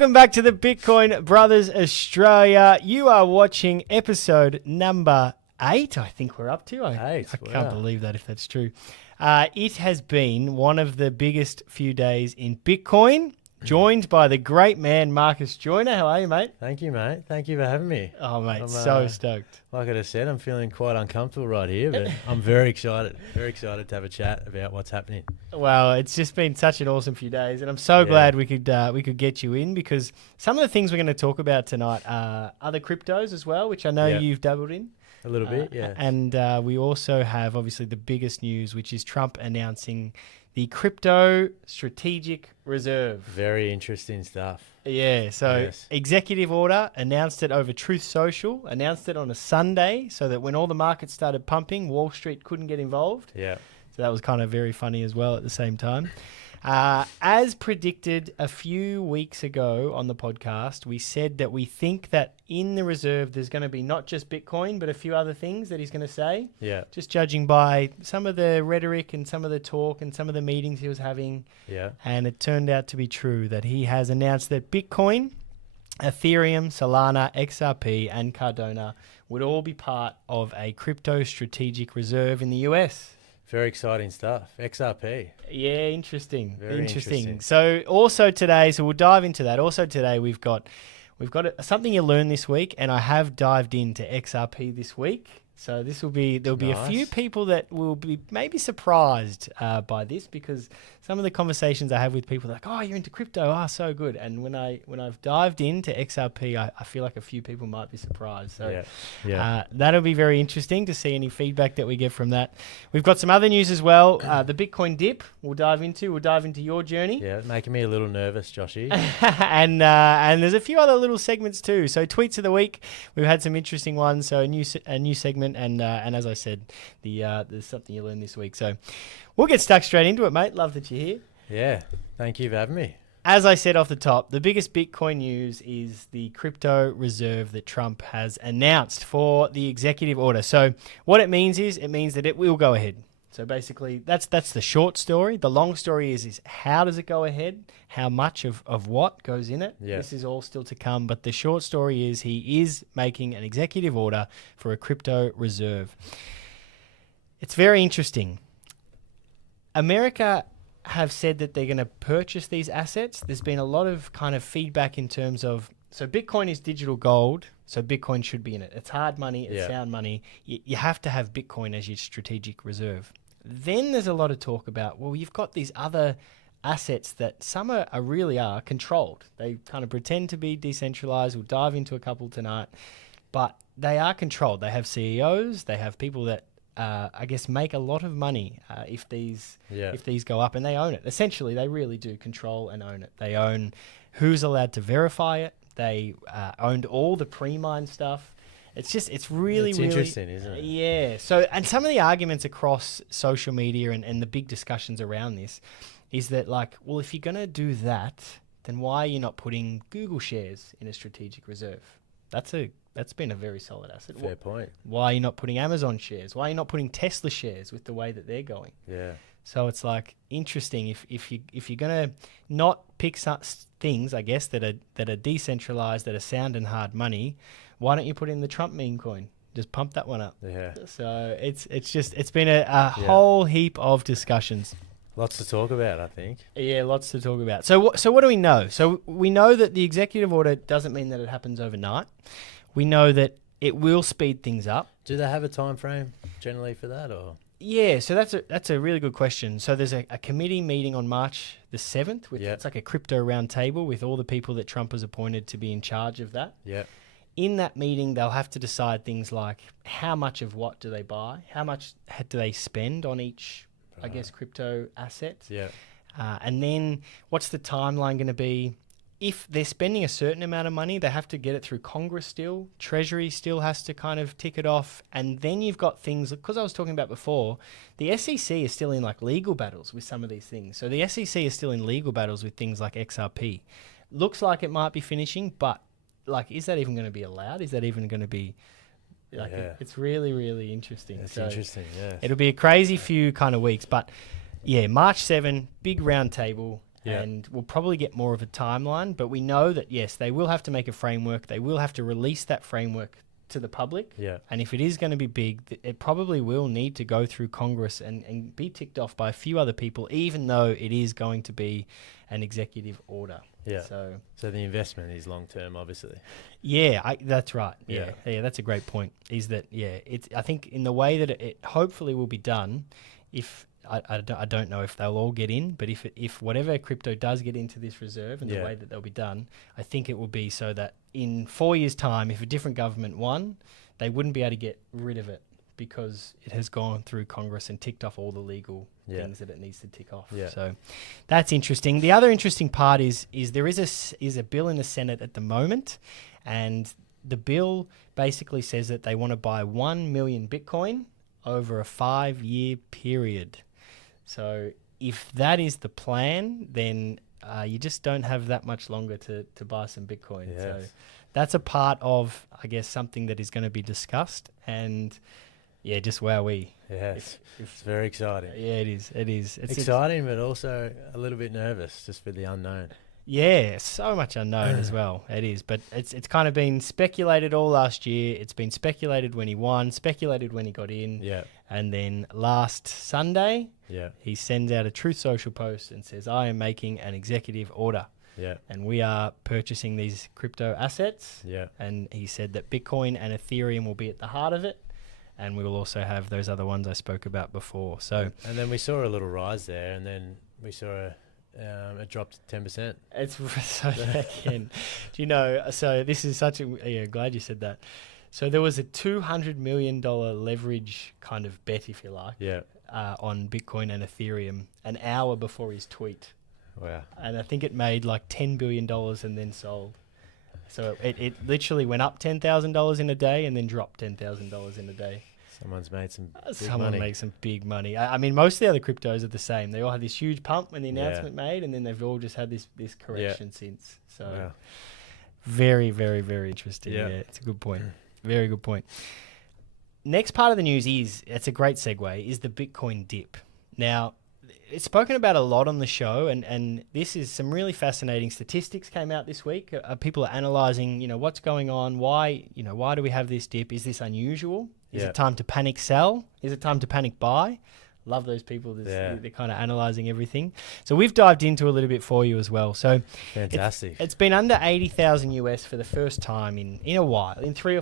Welcome back to the Bitcoin Brothers Australia. You are watching episode number 8, I think we're up to. I can't believe that if that's true. It has been one of the biggest few days in Bitcoin, joined by the great man, Marcus Joyner. How are you, mate? Thank you, mate. Thank you for having me. Oh, mate, I'm so stoked. Like I just said, I'm feeling quite uncomfortable right here, but I'm very excited. Very excited to have a chat about what's happening. Well, it's just been such an awesome few days, and I'm so glad we could get you in, because some of the things we're going to talk about tonight are other cryptos as well, which I know you've dabbled in. A little bit, yeah. And we also have, obviously, the biggest news, which is Trump announcing the crypto strategic reserve. Very interesting stuff. Yeah, so executive order, announced it over Truth Social, announced it on a Sunday, so that when all the markets started pumping, Wall Street couldn't get involved. Yeah. So that was kind of very funny as well at the same time. As predicted a few weeks ago on the podcast, we said that we think that in the reserve there's going to be not just Bitcoin, but a few other things that he's going to say. Yeah. Just judging by some of the rhetoric and some of the talk and some of the meetings he was having. Yeah. And it turned out to be true that he has announced that Bitcoin, Ethereum, Solana, XRP, and Cardano would all be part of a crypto strategic reserve in the US. Very exciting stuff. XRP. Yeah, interesting. Very interesting. So also today, so we'll dive into that. Also today, we've got something you learned this week, and I have dived into XRP this week. So there'll be a few people that will be maybe surprised by this, because some of the conversations I have with people are like, oh, you're into crypto, so good. And when I've dived into XRP, I feel like a few people might be surprised. So that'll be very interesting to see any feedback that we get from that. We've got some other news as well. The Bitcoin dip we'll dive into your journey. Yeah, making me a little nervous, Joshy. and there's a few other little segments too. So tweets of the week, we've had some interesting ones. So a new segment. And as I said, there's something you learned this week. So we'll get stuck straight into it, mate. Love that you're here. Yeah, thank you for having me. As I said off the top, the biggest Bitcoin news is the crypto reserve that Trump has announced for the executive order. So what it means that it will go ahead. So basically, that's the short story. The long story is how does it go ahead? How much of what goes in it? Yeah. This is all still to come. But the short story is he is making an executive order for a crypto reserve. It's very interesting. America have said that they're going to purchase these assets. There's been a lot of kind of feedback in terms of, so Bitcoin is digital gold, so Bitcoin should be in it. It's hard money, it's sound money. You have to have Bitcoin as your strategic reserve. Then there's a lot of talk about, well, you've got these other assets that some really are controlled. They kind of pretend to be decentralized. We'll dive into a couple tonight, but they are controlled. They have CEOs. They have people that I guess make a lot of money if these go up, and they own it. Essentially, they really do control and own it. They own who's allowed to verify it. They owned all the pre-mine stuff. It's really interesting, isn't it? Yeah. So, and some of the arguments across social media and the big discussions around this is that, like, well, if you're going to do that, then why are you not putting Google shares in a strategic reserve? That's been a very solid asset. Fair point. Why are you not putting Amazon shares? Why are you not putting Tesla shares with the way that they're going? Yeah. So it's like interesting if you're gonna not pick some things, I guess, that are decentralized, that are sound and hard money, why don't you put in the Trump meme coin? Just pump that one up. Yeah. So it's been a whole heap of discussions. Lots to talk about, I think. Yeah, lots to talk about. So what do we know? So we know that the executive order doesn't mean that it happens overnight. We know that it will speed things up. Do they have a time frame generally for that, or? Yeah, so that's a really good question. So there's a committee meeting on March the 7th. It's like a crypto round table with all the people that Trump has appointed to be in charge of that. Yeah. In that meeting, they'll have to decide things like how much of what do they buy? How much do they spend on each, I guess, crypto asset? Yeah. And then what's the timeline going to be? If they're spending a certain amount of money, they have to get it through Congress still. Treasury still has to kind of tick it off. And then you've got things, because I was talking about before, the SEC is still in like legal battles with some of these things. So the SEC is still in legal battles with things like XRP. Looks like it might be finishing, but like, is that even going to be allowed? Is that even going to be... Like it's really, really interesting. It's interesting, yeah. It'll be a crazy few kind of weeks. But yeah, March 7, big round table. and we'll probably get more of a timeline. But we know that, yes, they will have to make a framework. They will have to release that framework to the public. Yeah. And if it is going to be big, it probably will need to go through Congress and be ticked off by a few other people, even though it is going to be an executive order. Yeah. So the investment is long term, obviously. Yeah, that's right. Yeah, that's a great point. Is that I think in the way that it hopefully will be done, if I don't know if they'll all get in, but if whatever crypto does get into this reserve and the way that they'll be done, I think it will be so that in 4 years' time, if a different government won, they wouldn't be able to get rid of it because it has gone through Congress and ticked off all the legal things that it needs to tick off. Yeah. So that's interesting. The other interesting part is there is a bill in the Senate at the moment, and the bill basically says that they want to buy 1 million Bitcoin over a 5-year period. So if that is the plan, then you just don't have that much longer to buy some Bitcoin. Yes. So that's a part of, I guess, something that is going to be discussed. And just wowee. Yes, it's very exciting. Yeah, it is. It's exciting, but also a little bit nervous just for the unknown. Yeah, so much unknown as well. It is, but it's kind of been speculated all last year. It's been speculated when he won, speculated when he got in. Yeah. And then last Sunday, he sends out a Truth Social post and says, I am making an executive order. Yeah. And we are purchasing these crypto assets. Yeah. And he said that Bitcoin and Ethereum will be at the heart of it. And we will also have those other ones I spoke about before. So, and then we saw a little rise there, and then we saw it dropped 10%. It's so again. Do you know? So this is such a glad you said that. So there was a $200 million leverage kind of bet, if you like, on Bitcoin and Ethereum an hour before his tweet. Wow! And I think it made like $10 billion and then sold. So it literally went up $10,000 in a day and then dropped $10,000 in a day. Someone's made some big Someone money. makes some big money. I mean, most of the other cryptos are the same. They all had this huge pump when the announcement made, and then they've all just had this correction since. So very, very, very interesting. Yeah, it's a good point. Very good point. Next part of the news it's a great segue, is the Bitcoin dip. Now, it's spoken about a lot on the show, and this is some really fascinating statistics came out this week. People are analysing, what's going on, why do we have this dip? Is this unusual? Is it time to panic sell? Is it time to panic buy? Love those people. They're kind of analysing everything. So we've dived into a little bit for you as well. So fantastic. It's been under 80,000 US for the first time in a while. In 3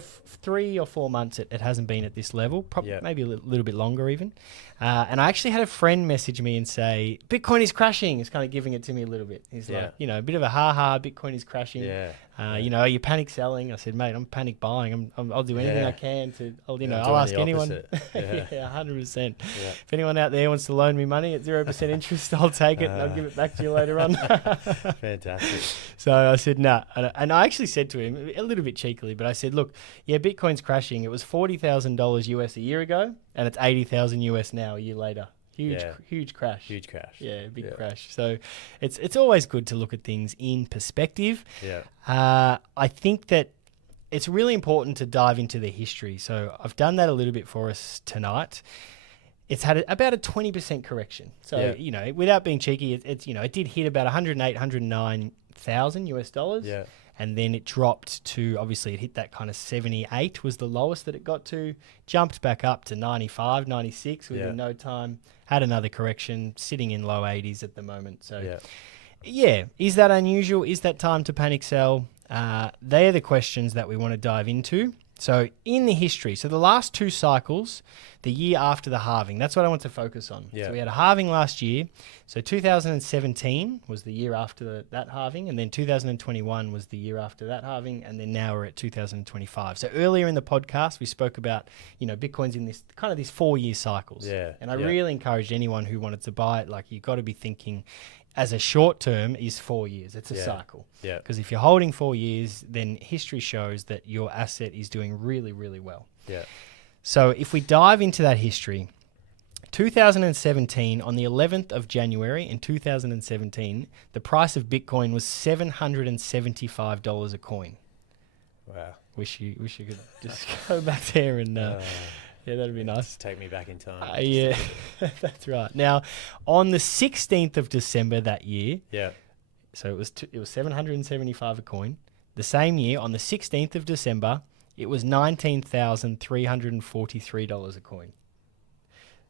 or 4 months, it hasn't been at this level. Probably maybe a little bit longer even. And I actually had a friend message me and say, Bitcoin is crashing. It's kind of giving it to me a little bit. He's like, a bit of a ha-ha, Bitcoin is crashing. Are you panic selling? I said, mate, I'm panic buying. I'll do anything I can to, I'll ask anyone. 100%. If anyone out there wants to loan me money at 0% interest, I'll take it and I'll give it back to you later on. Fantastic. So I said, nah. And I actually said to him, a little bit cheekily, but I said, look, Bitcoin's crashing. It was $40,000 US a year ago, and it's 80,000 US now a year later. Huge crash. Huge crash. Yeah, big crash. So it's always good to look at things in perspective. Yeah. I think that it's really important to dive into the history. So I've done that a little bit for us tonight. It's had about a 20% correction. So, without being cheeky, it did hit about 109,000 US dollars. Yeah. And then it dropped to, obviously it hit that kind of 78 was the lowest that it got to, jumped back up to 95, 96 within no time, had another correction, sitting in low 80s at the moment. So, is that unusual? Is that time to panic sell? They are the questions that we want to dive into. So in the history, so the last 2 cycles, the year after the halving, that's what I want to focus on. So we had a halving last year. So 2017 was the year after that halving, and then 2021 was the year after that halving, and then now we're at 2025. So earlier in the podcast, we spoke about, Bitcoin's in this kind of these 4-year cycles. And I really encouraged anyone who wanted to buy it, you've got to be thinking, as a short term is 4 years. It's a cycle. Because if you're holding 4 years, then history shows that your asset is doing really, really well. So if we dive into that history, 2017, on the 11th of January in 2017, the price of Bitcoin was $775 a coin. Wow. Wish you could just go back there and... that'd be nice. Just take me back in time. That's right. Now, on the 16th of December that year, Yeah. so it was 775 a coin. The same year, on the 16th of December, it was $19,343 a coin.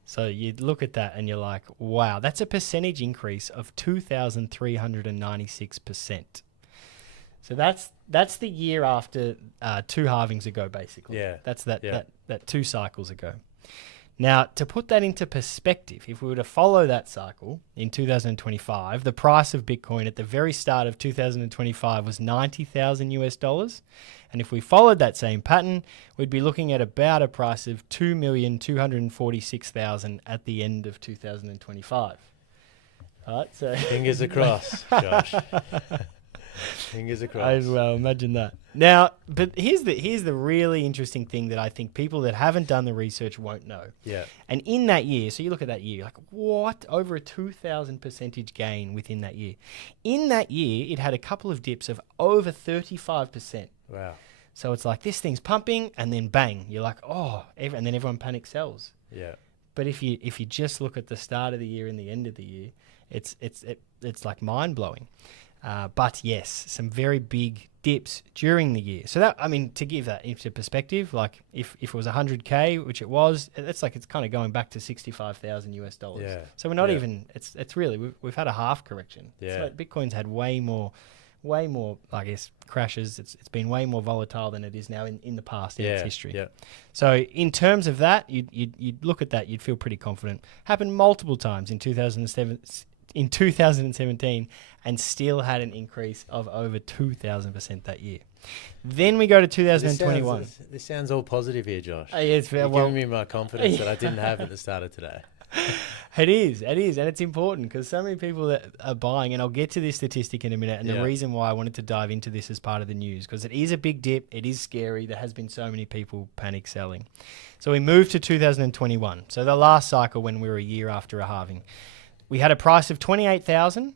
So you look at that and you're like, wow, that's a percentage increase of 2,396%. So that's the year after 2 halvings ago, basically. Yeah. That's that 2 cycles ago. Now, to put that into perspective, if we were to follow that cycle in 2025, the price of Bitcoin at the very start of 2025 was $90,000. And if we followed that same pattern, we'd be looking at about a price of $2,246,000 at the end of 2025. All right, so Fingers across, Josh. Fingers across. Well, imagine that. Now, but here's the really interesting thing that I think people that haven't done the research won't know. Yeah. And in that year, so you look at that year, like what? Over a 2,000% gain within that year. In that year, it had a couple of dips of over 35%. Wow. So it's like this thing's pumping, and then bang, you're like, oh, and then everyone panic sells. Yeah. But if you just look at the start of the year and the end of the year, it's like mind blowing. But yes, some very big dips during the year. So that, I mean, to give that into perspective, like if it was 100K, which it was, it's kind of going back to $65,000. Yeah. So we're not even, it's really, we've had a half correction. Yeah. So Bitcoin's had way more, I guess, crashes. It's been way more volatile than it is now in the past in its history. Yeah. So in terms of that, you'd look at that, you'd feel pretty confident. Happened multiple times in 2017 and still had an increase of over 2,000% that year. Then we go to 2021. This sounds all positive here, Josh. It's You're giving me my confidence that I didn't have at the start of today. It is, and it's important because so many people that are buying, and I'll get to this statistic in a minute, and the reason why I wanted to dive into this as part of the news, because it is a big dip, it is scary, there has been so many people panic selling. So we moved to 2021, so the last cycle when we were a year after a halving. We had a price of 28,000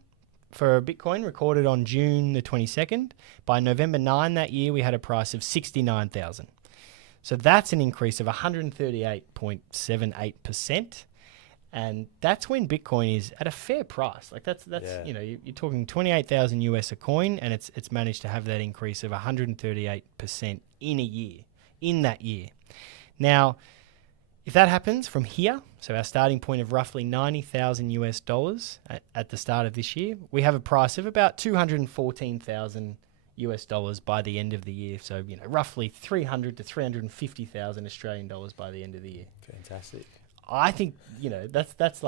for a Bitcoin recorded on June the 22nd. By November 9 that year, we had a price of 69,000. So that's an increase of 138.78%. And that's when Bitcoin is at a fair price. Like that's you're talking 28,000 US a coin, and it's managed to have that increase of 138% in a year, in that year. Now, if that happens from here, so our starting point of roughly 90,000 US dollars at the start of this year, we have a price of about 214,000 US dollars by the end of the year. So, roughly 300 to 350,000 Australian dollars by the end of the year. Fantastic. I think, that's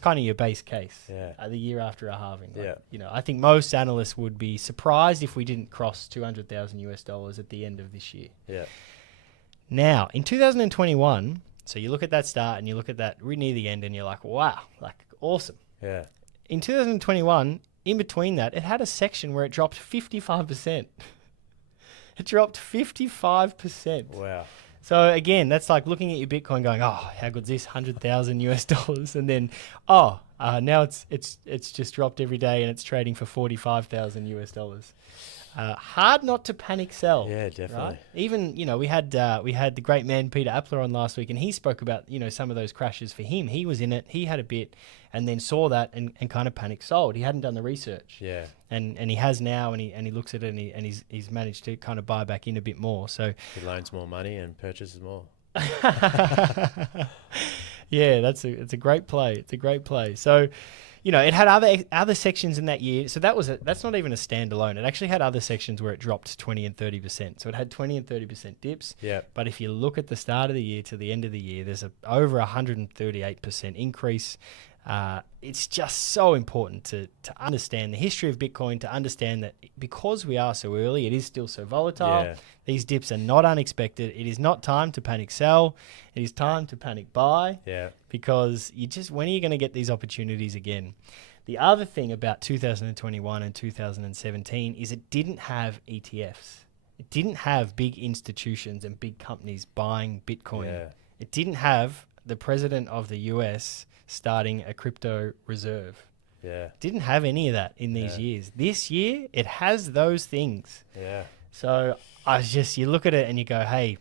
kind of your base case. Yeah. The year after a halving. Yeah. I think most analysts would be surprised if we didn't cross 200,000 US dollars at the end of this year. Yeah. Now, in 2021, so you look at that start and you look at that right near the end and you're like, wow, like awesome. Yeah. In 2021, in between that, it had a section where it dropped 55%. It dropped 55%. Wow. So again, that's like looking at your Bitcoin going, oh, how good's this? 100,000 US dollars. And then, now it's just dropped every day and it's trading for 45,000 US dollars. Hard not to panic sell. Yeah, definitely. Right? Even, we had the great man Peter Appler on last week, and he spoke about, some of those crashes for him. He was in it, he had a bit, and then saw that and kind of panic sold. He hadn't done the research. Yeah. And he has now, and he looks at it and he's managed to kind of buy back in a bit more. So he loans more money and purchases more. Yeah, it's a great play. It's a great play. So, it had other sections in that year. So that's not even a standalone. It actually had other sections where it dropped 20 and 30%. So it had 20 and 30% dips. Yeah. But if you look at the start of the year to the end of the year, there's over 138% increase. It's just so important to understand the history of Bitcoin, to understand that because we are so early, it is still so volatile. Yeah. These dips are not unexpected. It is not time to panic sell. It is time to panic buy. Yeah. Because when are you going to get these opportunities again? The other thing about 2021 and 2017 is it didn't have ETFs. It didn't have big institutions and big companies buying Bitcoin. Yeah. It didn't have the president of the US starting a crypto reserve. Yeah. Didn't have any of that in these years. This year, it has those things. Yeah. So you look at it and you go, hey,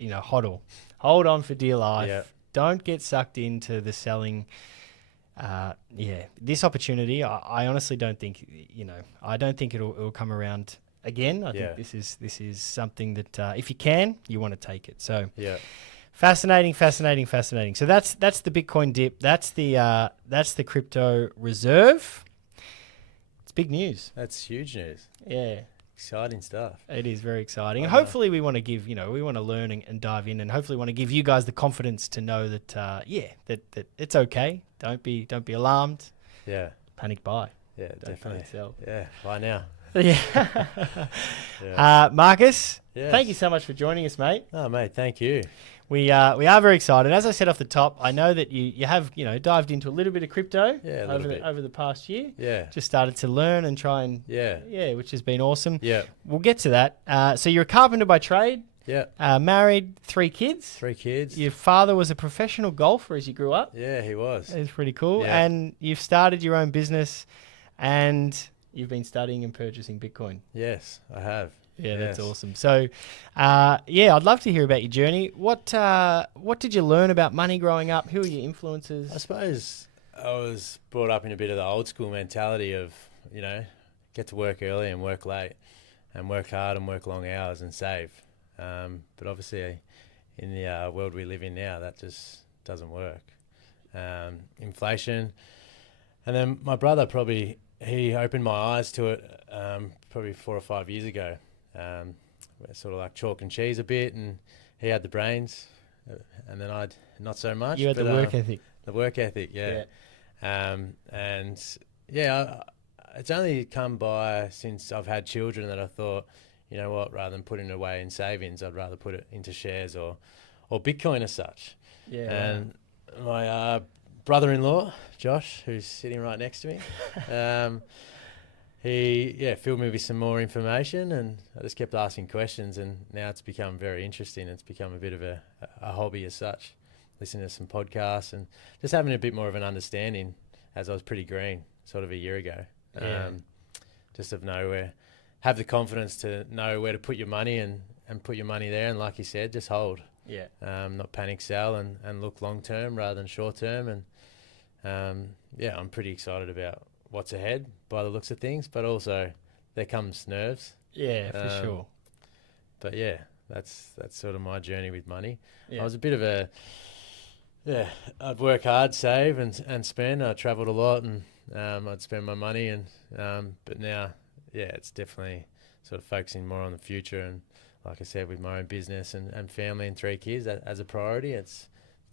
HODL, hold on for dear life. Yeah. don't get sucked into the selling. This opportunity, I honestly don't think, I don't think it'll come around again. I think this is something that if you can, you want to take it. So fascinating. So that's the Bitcoin dip. That's the crypto reserve. It's big news. That's huge news. Yeah. Exciting stuff. It is very exciting. And hopefully we want to give, we want to learn and dive in, and hopefully want to give you guys the confidence to know that, that it's okay. Don't be alarmed. Yeah. Panic buy. Yeah, Don't definitely. panic sell. Yeah, buy now. Marcus, Yes. thank you so much for joining us, mate. Oh, mate, thank you. We are very excited. As I said off the top, I know that you have dived into a little bit of crypto over the past year. Yeah. Just started to learn and try and which has been awesome. Yeah. We'll get to that. So you're a carpenter by trade. Yeah. Married, 3 kids. 3 kids. Your father was a professional golfer as you grew up. Yeah, he was. It's pretty cool. Yeah. And you've started your own business, and you've been studying and purchasing Bitcoin. Yes, I have. Yeah, that's awesome. So, I'd love to hear about your journey. What did you learn about money growing up? Who are your influences? I suppose I was brought up in a bit of the old school mentality of, get to work early and work late, and work hard and work long hours and save. But obviously, in the world we live in now, that just doesn't work. Inflation. And then my brother he opened my eyes to it probably 4 or 5 years ago. We're sort of like chalk and cheese a bit, and he had the brains, and then I'd not so much. You had the work ethic. The work ethic, yeah. It's only come by since I've had children that I thought, you know what, rather than putting it away in savings, I'd rather put it into shares or Bitcoin as such. Yeah. And my brother-in-law, Josh, who's sitting right next to me, he filled me with some more information, and I just kept asking questions, and now it's become very interesting. It's become a bit of a hobby as such, listening to some podcasts and just having a bit more of an understanding, as I was pretty green sort of a year ago. Just of nowhere. Have the confidence to know where to put your money and put your money there, and like you said, just hold. Yeah. Not panic sell and look long term rather than short term, and I'm pretty excited about what's ahead by the looks of things, but also there comes nerves. Yeah, for sure. But yeah, that's sort of my journey with money. Yeah. I was a bit of I'd work hard, save and spend. I travelled a lot, and I'd spend my money, and but now, it's definitely sort of focusing more on the future, and like I said, with my own business and family and 3 kids as a priority, it's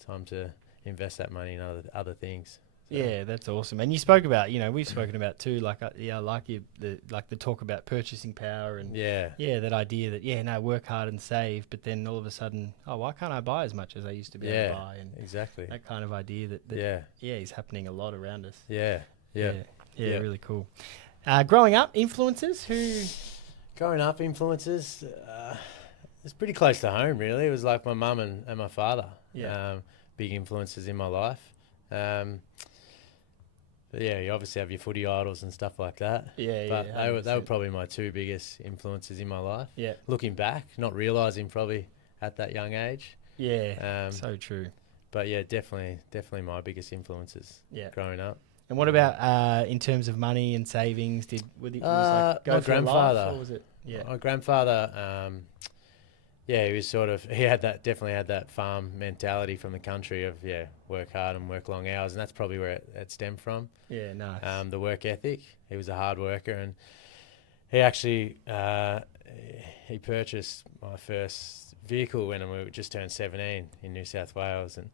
time to invest that money in other things. So. Yeah, that's awesome. And you spoke about, we've spoken about too, like the talk about purchasing power and that idea that work hard and save, but then all of a sudden, why can't I buy as much as I used to be able to buy? And exactly that kind of idea that is happening a lot around us. Yeah, really cool. Growing up, influences Growing up, influences, it's pretty close to home, really. It was like my mum and my father, big influences in my life. But you obviously have your footy idols and stuff like that. But they were probably my 2 biggest influences in my life. Yeah. Looking back, not realising probably at that young age. Yeah, so true. But definitely my biggest influences growing up. And what about in terms of money and savings? My grandfather. Or was it? Yeah. My grandfather, he was definitely had that farm mentality from the country of work hard and work long hours, and that's probably where it stemmed from. Yeah, nice. The work ethic. He was a hard worker, and he actually he purchased my first vehicle when we just turned 17 in New South Wales, and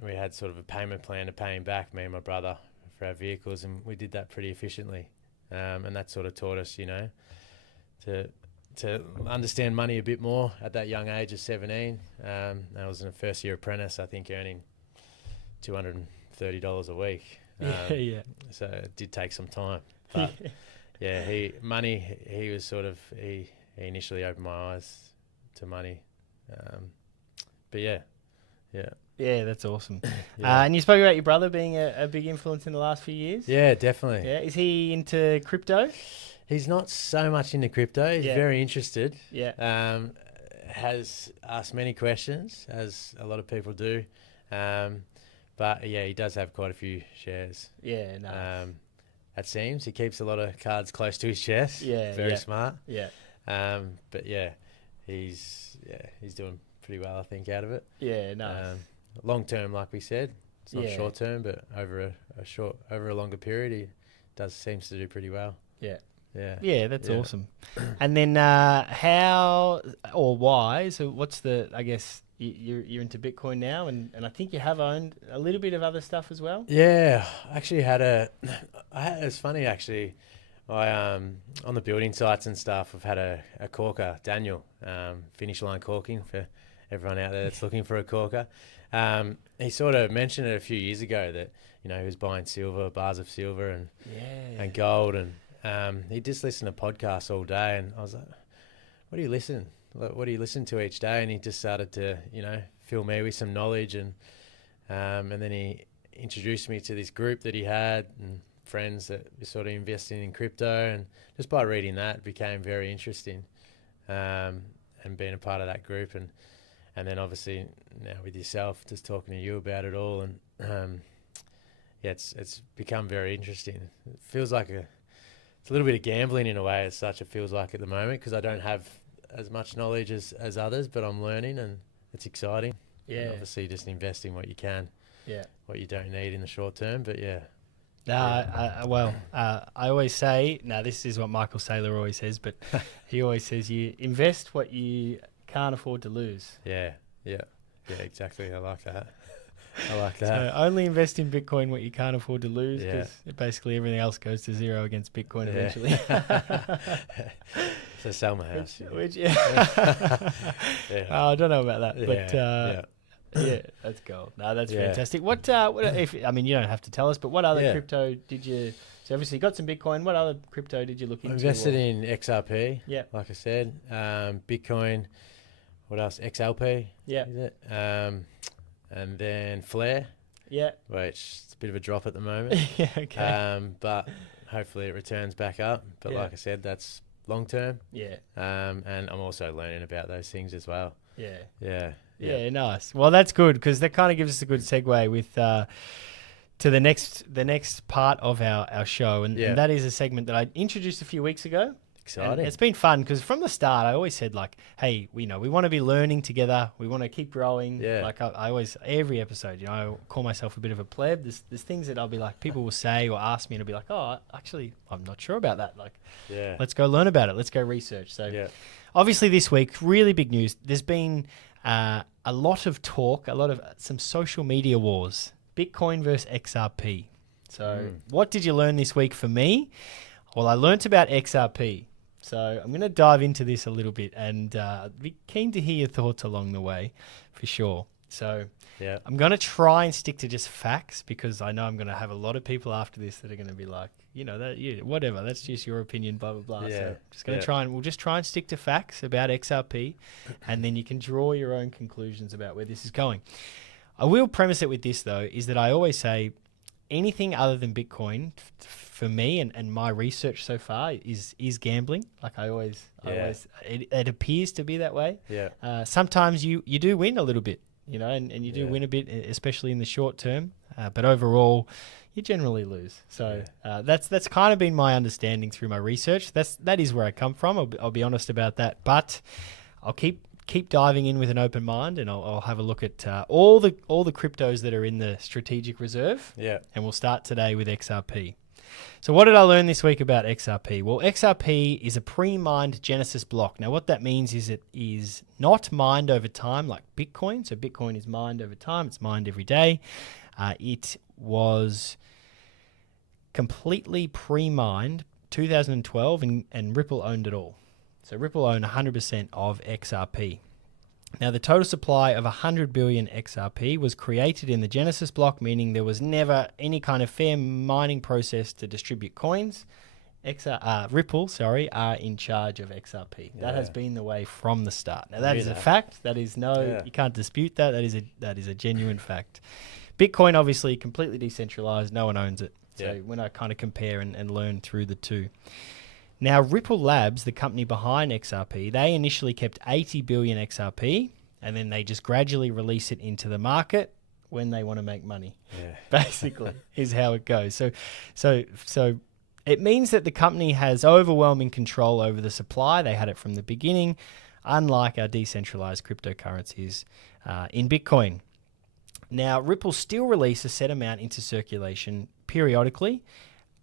we had sort of a payment plan to pay him back, me and my brother, for our vehicles, and we did that pretty efficiently. And that sort of taught us, to understand money a bit more at that young age of 17. I was in a first year apprentice, I think, earning $230 a week. So it did take some time. But he initially opened my eyes to money. Yeah, that's awesome. And you spoke about your brother being a big influence in the last few years. Yeah, definitely. Yeah, is he into crypto? He's not so much into crypto. He's very interested. Yeah. has asked many questions, as a lot of people do. But yeah, he does have quite a few shares. Yeah, nice. It seems he keeps a lot of cards close to his chest. Yeah, Very smart. Yeah. But yeah, he's doing pretty well, I think, out of it. Yeah, nice. Long term, like we said, it's not Yeah. short term, but over a longer period, he seems to do pretty well. Yeah. Yeah. Yeah, that's awesome. And then how or why? So what's I guess you're into Bitcoin now, and I think you have owned a little bit of other stuff as well. Yeah, I actually it's funny actually. On the building sites and stuff, I've had a corker, Daniel, finish line corking for everyone out there that's looking for a corker. He sort of mentioned it a few years ago that, he was buying bars of silver and gold, and he just listened to podcasts all day, and I was like, what do you listen to each day? And he just started to, fill me with some knowledge, and then he introduced me to this group that he had and friends that were sort of investing in crypto, and just by reading that, it became very interesting, and being a part of that group, and then obviously now with yourself, just talking to you about it all, and it's become very interesting. It feels like it's a little bit of gambling in a way, as such. It feels like at the moment, because I don't have as much knowledge as others, but I'm learning, and it's exciting. Yeah. And obviously, just investing what you can. Yeah. What you don't need in the short term, but yeah. I always say, this is what Michael Saylor always says, but he always says you invest what you can't afford to lose. Yeah, exactly. I like that. So only invest in Bitcoin what you can't afford to lose, because basically everything else goes to zero against Bitcoin eventually. So sell my house. I don't know about that, but yeah, that's gold. No, that's fantastic. What if, you don't have to tell us, but what other crypto did you, so obviously you got some Bitcoin, what other crypto did you look into? I invested in XRP, yeah, like I said, Bitcoin, what else, XLP, yeah, is it? And then Flare, yeah, which is a bit of a drop at the moment. Yeah, okay. But hopefully it returns back up. But like I said, that's long term. Yeah. And I'm also learning about those things as well. Yeah. Yeah, nice. Well, that's good, because that kind of gives us a good segue with to the next part of our show, and that is a segment that I introduced a few weeks ago. Exciting. And it's been fun, because from the start I always said, like, hey, we want to be learning together, we want to keep growing. Like I always, every episode, I call myself a bit of a pleb. There's things that I'll be like, people will say or ask me, and I'll be like, oh, actually I'm not sure about that, like, let's go learn about it, let's go research. So obviously this week, really big news. There's been a lot of talk, some social media wars, Bitcoin versus XRP. So what did you learn this week for me? Well, I learnt about XRP. So I'm going to dive into this a little bit, and be keen to hear your thoughts along the way, for sure. So I'm going to try and stick to just facts, because I know I'm going to have a lot of people after this that are going to be like, whatever, that's just your opinion, blah, blah, blah. So just going to we'll just try and stick to facts about XRP, and then you can draw your own conclusions about where this is going. I will premise it with this, though, is that I always say anything other than Bitcoin, for me and my research so far, is gambling. Like I always it appears to be that way. Sometimes you do win a little bit, and you do win a bit, especially in the short term. But overall, you generally lose. So that's kind of been my understanding through my research. That is where I come from. I'll be honest about that. But I'll keep diving in with an open mind, and I'll have a look at all the cryptos that are in the strategic reserve. And we'll start today with XRP. So what did I learn this week about XRP? Well, XRP is a pre-mined Genesis block. Now, what that means is it is not mined over time like Bitcoin. So Bitcoin is mined over time. It's mined every day. It was completely pre-mined 2012, and Ripple owned it all. So Ripple owned 100% of XRP. Now, the total supply of 100 billion XRP was created in the Genesis block, meaning there was never any kind of fair mining process to distribute coins. Ripple, are in charge of XRP. That has been the way from the start. Now, that is a fact. That is you can't dispute that. That is a genuine fact. Bitcoin, obviously, completely decentralized. No one owns it. So when I kind of compare and learn through the two. Now, Ripple Labs, the company behind XRP, they initially kept 80 billion XRP, and then they just gradually release it into the market when they want to make money. Yeah. Basically, is how it goes. So it means that the company has overwhelming control over the supply. They had it from the beginning, unlike our decentralized cryptocurrencies in Bitcoin. Now, Ripple still release a set amount into circulation periodically.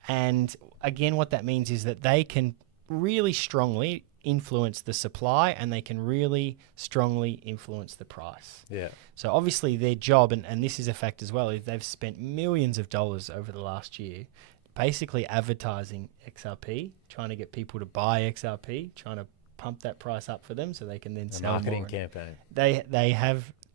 And again, what that means is that they can really strongly influence the supply and they can really strongly influence the price. Yeah. So obviously their job, and this is a fact as well, is they've spent millions of dollars over the last year basically advertising XRP, trying to get people to buy XRP, trying to pump that price up for them so they can then sell more. Marketing campaign.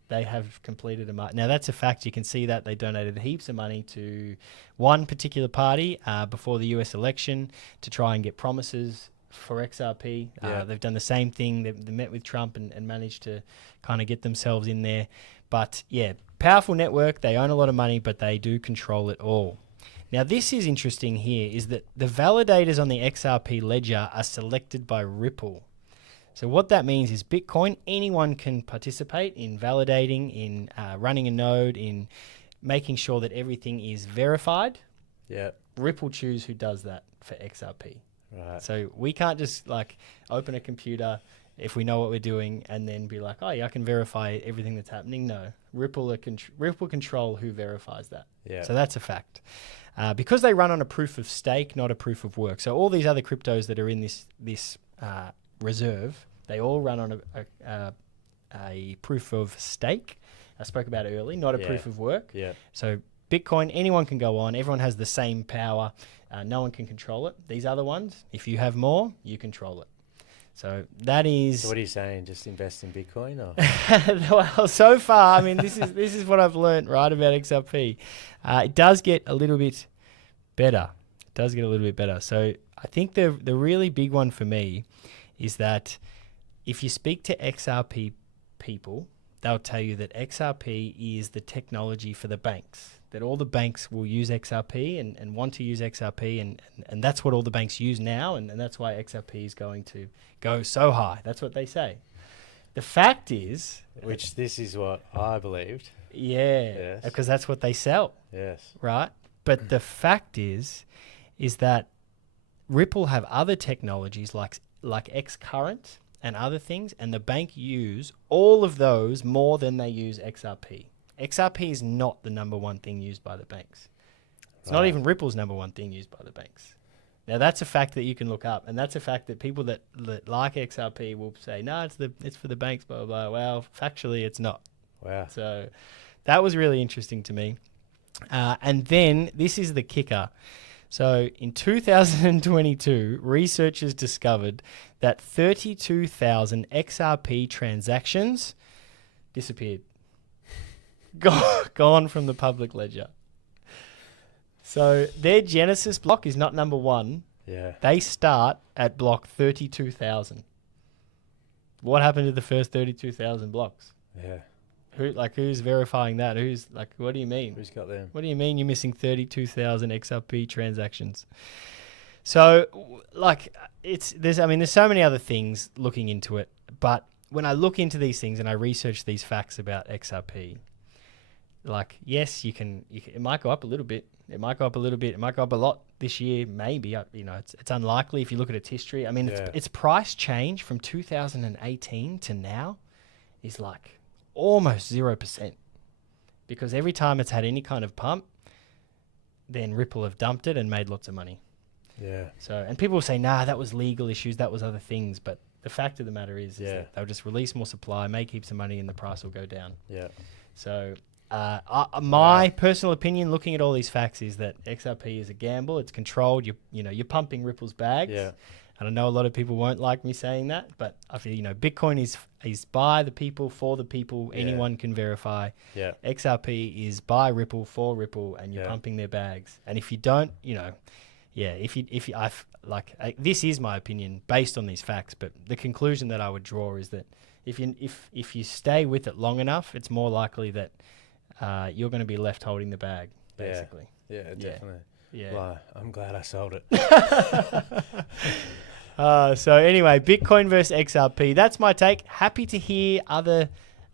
They have completed a market. Now, that's a fact. You can see that they donated heaps of money to one particular party before the US election to try and get promises for XRP. Yeah. They've done the same thing. They met with Trump and managed to kind of get themselves in there. But, yeah, powerful network. They own a lot of money, but they do control it all. Now, this is interesting here, is that the validators on the XRP ledger are selected by Ripple. So what that means is Bitcoin, anyone can participate in validating, in running a node, in making sure that everything is verified. Yeah. Ripple choose who does that for XRP. Right. So we can't just like open a computer if we know what we're doing and then be like, oh yeah, I can verify everything that's happening. No, Ripple control who verifies that. Yeah. So that's a fact. Because they run on a proof of stake, not a proof of work. So all these other cryptos that are in this reserve, they all run on a proof of stake. I spoke about it early, not a proof of work. Yeah. So Bitcoin, anyone can go on. Everyone has the same power. No one can control it. These other ones, if you have more, you control it. So that is. So what are you saying? Just invest in Bitcoin, or? Well, so far, I mean, this is what I've learned, right, about XRP. It does get a little bit better. So I think the really big one for me is that if you speak to XRP people, they'll tell you that XRP is the technology for the banks, that all the banks will use XRP and want to use XRP, and that's what all the banks use now, and that's why XRP is going to go so high. That's what they say. The fact is... Which this is what I believed. Yeah, Yes. because that's what they sell. Yes. Right? But the fact is that Ripple have other technologies like Xcurrent and other things, and the bank use all of those more than they use XRP. XRP is not the number one thing used by the banks. It's not even Ripple's number one thing used by the banks. Now, that's a fact that you can look up, and that's a fact that people that like XRP will say, no, it's for the banks, blah, blah, blah. Well, factually, it's not. Wow. So that was really interesting to me. And then this is the kicker. So in 2022, researchers discovered that 32,000 XRP transactions disappeared. Gone from the public ledger. So their Genesis block is not number one. Yeah. They start at block 32,000. What happened to the first 32,000 blocks? Yeah. Who's verifying that? What do you mean? Who's got them? What do you mean you're missing 32,000 XRP transactions? So, there's so many other things looking into it, but when I look into these things and I research these facts about XRP, yes, it might go up a little bit. It might go up a little bit. It might go up a lot this year, maybe. It's unlikely if you look at its history. I mean, its price change from 2018 to now is almost 0%, because every time it's had any kind of pump, then Ripple have dumped it and made lots of money. Yeah. So, and people will say, nah, that was legal issues, that was other things, but the fact of the matter is that they'll just release more supply, make heaps of money, and the price will go down. Yeah. So, my personal opinion, looking at all these facts, is that XRP is a gamble. It's controlled. You're pumping Ripple's bags. Yeah. And I know a lot of people won't like me saying that, but I feel, Bitcoin is by the people, for the people. Anyone can verify. Yeah. XRP is by Ripple, for Ripple, and you're pumping their bags. And if you don't, this is my opinion based on these facts, but the conclusion that I would draw is that if you stay with it long enough, it's more likely that you're going to be left holding the bag, basically. Yeah, definitely. Yeah. Well, I'm glad I sold it. So anyway, Bitcoin versus XRP. That's my take. Happy to hear other.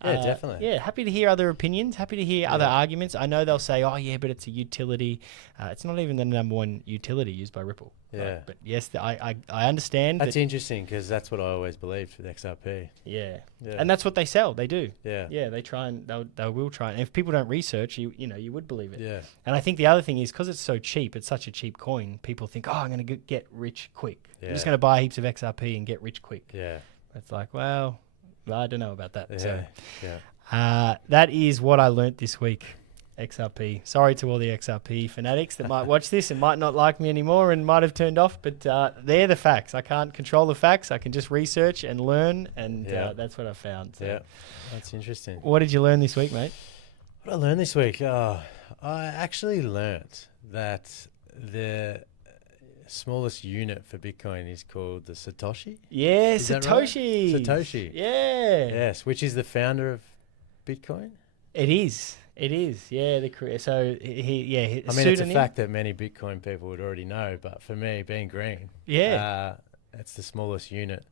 Yeah, definitely. Yeah, happy to hear other opinions. Happy to hear other arguments. I know they'll say, "Oh, yeah, but it's a utility." It's not even the number one utility used by Ripple. Yeah. Right? But yes, I understand. That's interesting because that's what I always believed with XRP. Yeah. Yeah. And that's what they sell. They do. Yeah. Yeah, they try and they will try. And if people don't research, you would believe it. Yeah. And I think the other thing is because it's so cheap, it's such a cheap coin. People think, "Oh, I'm going to get rich quick. Yeah. I'm just going to buy heaps of XRP and get rich quick." Yeah. It's like, well, I don't know about that. Yeah. So. Yeah. That is what I learnt this week. XRP. Sorry to all the XRP fanatics that might watch this and might not like me anymore and might have turned off, but they're the facts. I can't control the facts. I can just research and learn, and that's what I found. So. Yeah, that's interesting. What did you learn this week, mate? What I learned this week? I actually learnt that the smallest unit for Bitcoin is called the Satoshi. Yeah, Is that Satoshi. right? Satoshi. Yeah. Yes, which is the founder of Bitcoin. It is. Yeah, so he I mean, it's a fact that many Bitcoin people would already know, but for me, being green, it's the smallest unit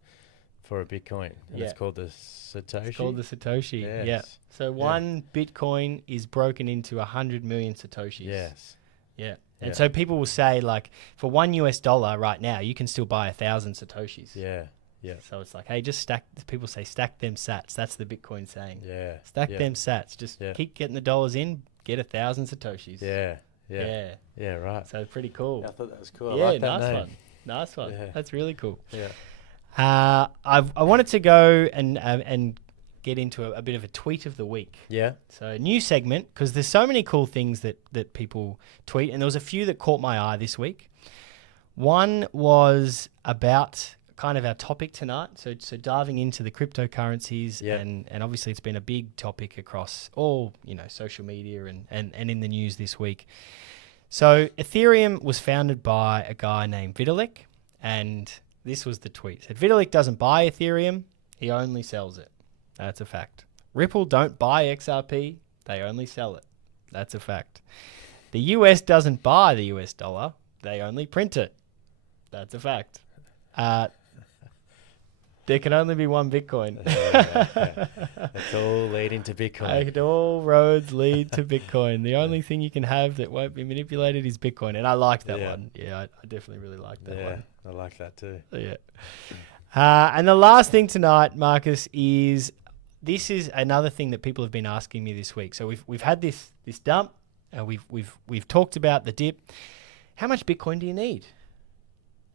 for a Bitcoin, and it's called the Satoshi. It's called the Satoshi. Yes. Yeah. So one Bitcoin is broken into 100 million Satoshis. Yes. Yeah. And so people will say, like, for $1 right now, you can still buy 1,000 Satoshis. Yeah. Yeah. So it's like, hey, just stack. People say stack them sats. That's the Bitcoin saying. Yeah. Stack them sats. Just keep getting the dollars in. Get 1,000 Satoshis. Yeah. Yeah. Yeah. Right. So pretty cool. Yeah, I thought that was cool. Yeah, I like that nice name. one. Nice one. Yeah. That's really cool. Yeah. I wanted to go and get into a bit of a tweet of the week. Yeah. So a new segment, because there's so many cool things that people tweet, and there was a few that caught my eye this week. One was about kind of our topic tonight, so diving into the cryptocurrencies, and obviously it's been a big topic across all social media and in the news this week. So Ethereum was founded by a guy named Vitalik, and this was the tweet. It said, Vitalik doesn't buy Ethereum, he only sells it. That's a fact. Ripple don't buy XRP, they only sell it. That's a fact. The US doesn't buy the US dollar, they only print it. That's a fact. There can only be one Bitcoin. It's all leading to Bitcoin. All roads lead to Bitcoin. The only thing you can have that won't be manipulated is Bitcoin. And I like that one. Yeah, I definitely really like that one. I like that too. Yeah. And the last thing tonight, Marcus, is this is another thing that people have been asking me this week. So we've had this dump, and we've talked about the dip. How much Bitcoin do you need?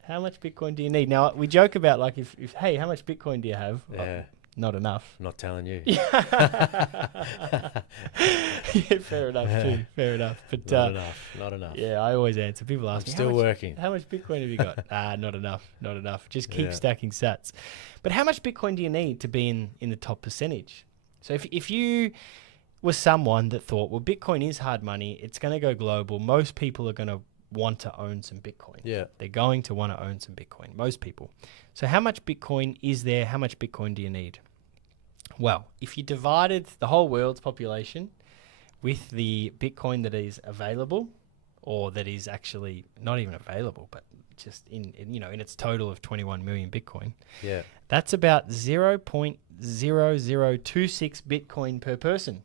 How much Bitcoin do you need? Now, we joke about, like, if hey, how much Bitcoin do you have? Yeah. Not enough. I'm not telling you. Yeah, fair enough, too. Fair enough. But not enough. Yeah, I always answer. People ask me, still working. How much Bitcoin have you got? Not enough. Just keep stacking sats. But how much Bitcoin do you need to be in the top percentage? So if you were someone that thought, well, Bitcoin is hard money, it's going to go global, most people are going to want to own some Bitcoin. Yeah. They're going to want to own some Bitcoin, most people. So how much Bitcoin is there? How much Bitcoin do you need? Well, if you divided the whole world's population with the Bitcoin that is available, or that is actually not even available, but just in its total of 21 million Bitcoin, that's about 0.0026 Bitcoin per person.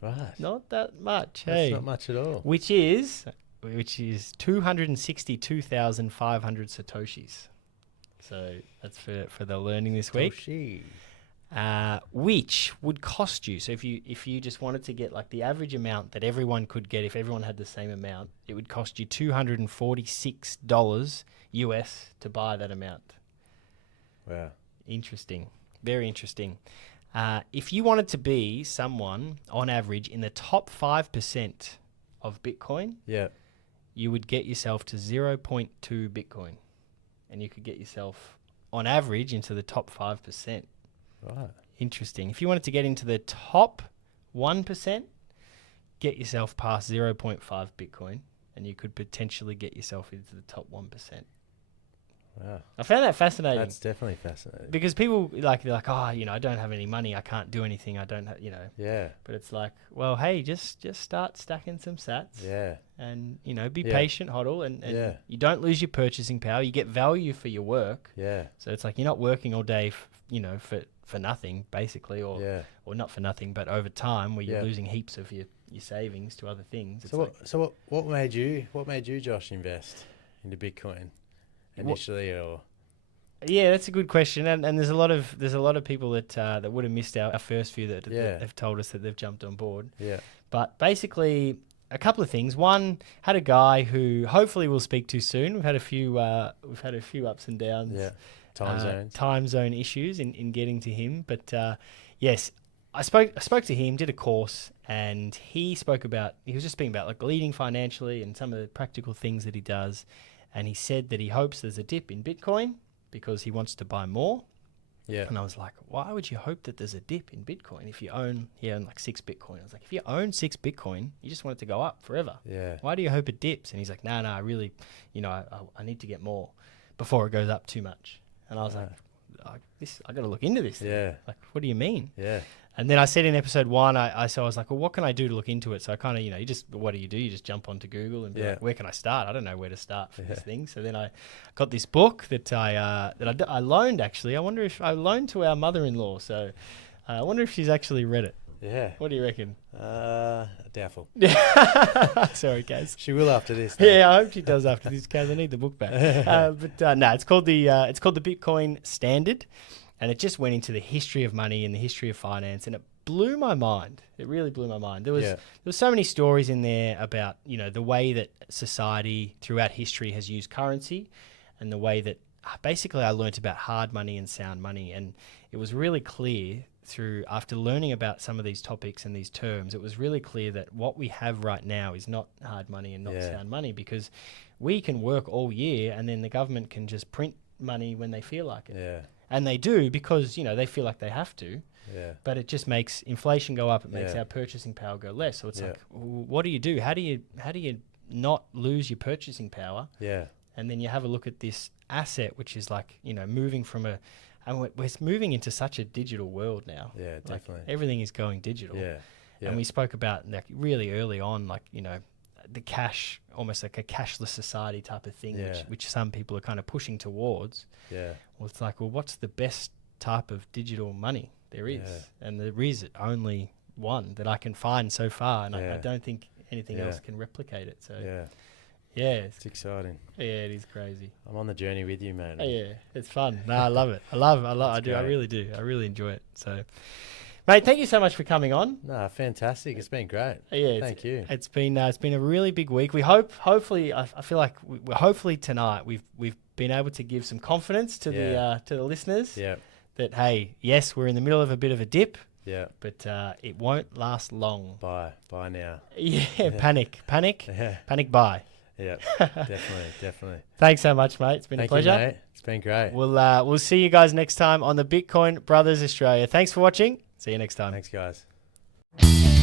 Right. Not that much. That's not much at all. Which is 262,500 Satoshis. So that's for the learning this week. Which would cost you. So if you just wanted to get like the average amount that everyone could get, if everyone had the same amount, it would cost you $246 US to buy that amount. Wow. Interesting. Very interesting. If you wanted to be someone on average in the top 5% of Bitcoin, you would get yourself to 0.2 Bitcoin, and you could get yourself on average into the top 5%. Right. Interesting. If you wanted to get into the top 1%, get yourself past 0.5 Bitcoin, and you could potentially get yourself into the top 1%. Wow. I found that fascinating. That's definitely fascinating. Because people they're like, oh, I don't have any money. I can't do anything. I don't have, Yeah. But it's like, well, hey, just start stacking some sats. Yeah. And, be patient, hodl. And you don't lose your purchasing power. You get value for your work. Yeah. So it's like you're not working all day, for nothing, basically. Or not for nothing, but over time where you're losing heaps of your savings to other things. So what made you, Josh, invest into Bitcoin initially, or? Yeah, that's a good question, and there's a lot of people that would have missed our first few that have told us that they've jumped on board. Yeah. But basically, a couple of things. One, had a guy who hopefully we'll speak to soon. We've had a few ups and downs. Yeah. Time zone issues in getting to him, but yes, I spoke to him, did a course, and he was just speaking about like leading financially and some of the practical things that he does. And he said that he hopes there's a dip in Bitcoin because he wants to buy more. Yeah. And I was like, why would you hope that there's a dip in Bitcoin if he owned like 6 Bitcoin? I was like, if you own 6 Bitcoin, you just want it to go up forever. Yeah. Why do you hope it dips? And he's like, no, I really, I need to get more before it goes up too much. And I was like, I got to look into this. Yeah. Like, what do you mean? Yeah. And then I said in episode 1, I was like, well, what can I do to look into it? So I kind of, what do? You just jump onto Google and be like, where can I start? I don't know where to start for this thing. So then I got this book that I loaned, actually. I wonder if I loaned to our mother-in-law. So I wonder if she's actually read it. Yeah. What do you reckon? Doubtful. Sorry, Kaz. She will after this. Though. Yeah, I hope she does after this, Kaz. I need the book back. No, it's called the Bitcoin Standard. And it just went into the history of money and the history of finance, and it blew my mind. It really blew my mind. There was so many stories in there about the way that society throughout history has used currency, and the way that basically I learnt about hard money and sound money, and it was really clear after learning about some of these topics and these terms, it was really clear that what we have right now is not hard money and not sound money, because we can work all year and then the government can just print money when they feel like it. Yeah. And they do because, they feel like they have to. Yeah. But it just makes inflation go up. It makes our purchasing power go less. So it's like, what do you do? How do you not lose your purchasing power? Yeah. And then you have a look at this asset, which is like, moving from and we're moving into such a digital world now. Yeah, definitely. Like, everything is going digital. Yeah. And we spoke about like really early on, like, the cash, almost like a cashless society type of thing, which some people are kind of pushing towards. Yeah. Well, it's like, well, what's the best type of digital money there is? And there is only one that I can find so far, and I don't think anything else can replicate it. So it's exciting. Yeah, it is crazy. I'm on the journey with you, man. Yeah, it's fun. No, I love it. I do. I really do. I really enjoy it. So, mate, thank you so much for coming on. No, fantastic. It's been great. Yeah, thank you. It's been a really big week. We hopefully, I feel like hopefully tonight we've been able to give some confidence to the listeners. Yeah. That hey, yes, we're in the middle of a bit of a dip. Yeah. But it won't last long. Buy now. Yeah. Panic. Yeah. Panic. Buy. Yeah. Definitely. Thanks so much, mate. It's been a pleasure. You, mate. It's been great. We'll see you guys next time on the Bitcoin Brothers Australia. Thanks for watching. See you next time. Thanks, guys.